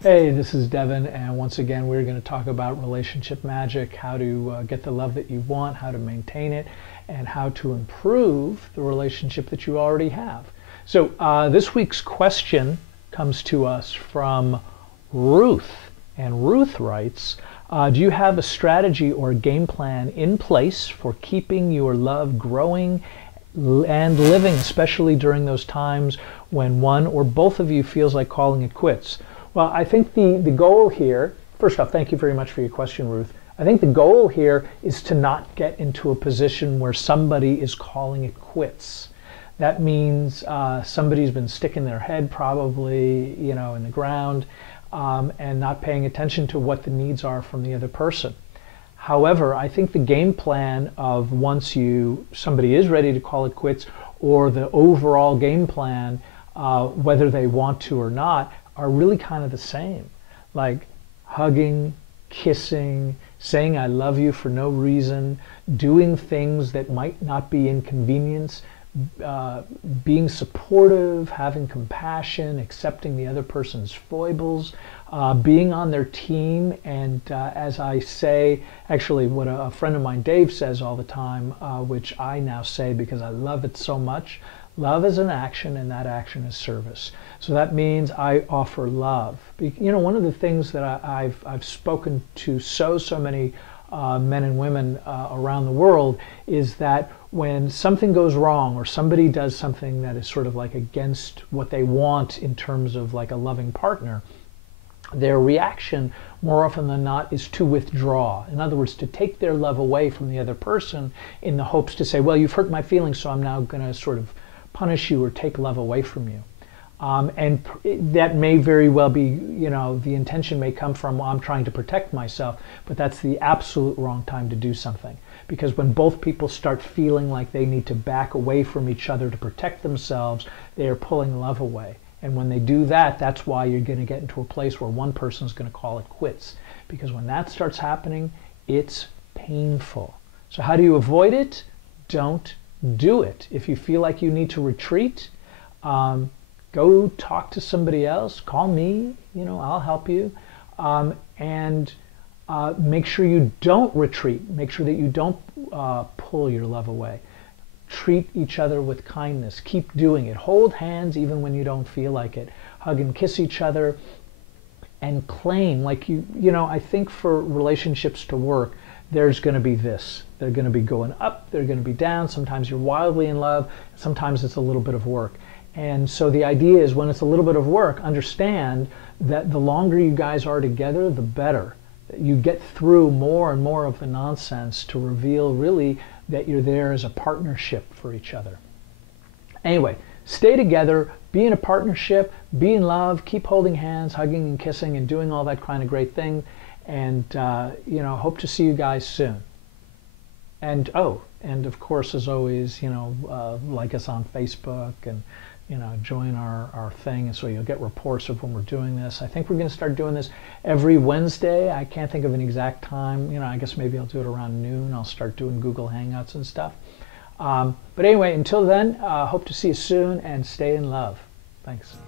Hey, this is Devin, and once again we're going to talk about relationship magic, how to get the love that you want, how to maintain it, and how to improve the relationship that you already have. So this week's question comes to us from Ruth, and Ruth writes, do you have a strategy or game plan in place for keeping your love growing and living, especially during those times when one or both of you feels like calling it quits? Well, I think the goal here, first off, thank you very much for your question, Ruth. I think the goal here is to not get into a position where somebody is calling it quits. That means somebody's been sticking their head probably, in the ground and not paying attention to what the needs are from the other person. However, I think the game plan of once somebody is ready to call it quits, or the overall game plan, whether they want to or not, are really kind of the same. Like hugging, kissing, saying I love you for no reason, doing things that might not be inconvenience, being supportive, having compassion, accepting the other person's foibles, being on their team, and as I say, actually what a friend of mine, Dave, says all the time, which I now say because I love it so much, love is an action and that action is service. So that means I offer love. One of the things that I've spoken to so many men and women around the world is that when something goes wrong or somebody does something that is sort of like against what they want in terms of like a loving partner, their reaction more often than not is to withdraw. In other words, to take their love away from the other person in the hopes to say, well, you've hurt my feelings, so I'm now going to sort of punish you or take love away from you. And that may very well be, the intention may come from, well, I'm trying to protect myself, but that's the absolute wrong time to do something. Because when both people start feeling like they need to back away from each other to protect themselves, they are pulling love away. And when they do that, that's why you're going to get into a place where one person is going to call it quits. Because when that starts happening, it's painful. So how do you avoid it? Don't do it. If you feel like you need to retreat, go talk to somebody else, call me, I'll help you, and make sure you don't retreat. Make sure that you don't pull your love away. Treat each other with kindness. Keep doing it. Hold hands even when you don't feel like it. Hug and kiss each other and claim, like I think for relationships to work, there's going to be this. They're going to be going up, they're going to be down. Sometimes you're wildly in love, sometimes it's a little bit of work. And so the idea is when it's a little bit of work, understand that the longer you guys are together, the better. You get through more and more of the nonsense to reveal really that you're there as a partnership for each other. Anyway, stay together, be in a partnership, be in love, keep holding hands, hugging and kissing and doing all that kind of great thing. And, hope to see you guys soon. And, and of course, as always, like us on Facebook and, join our thing, and so you'll get reports of when we're doing this. I think we're going to start doing this every Wednesday. I can't think of an exact time. I guess maybe I'll do it around noon. I'll start doing Google Hangouts and stuff. But anyway, until then, hope to see you soon and stay in love. Thanks.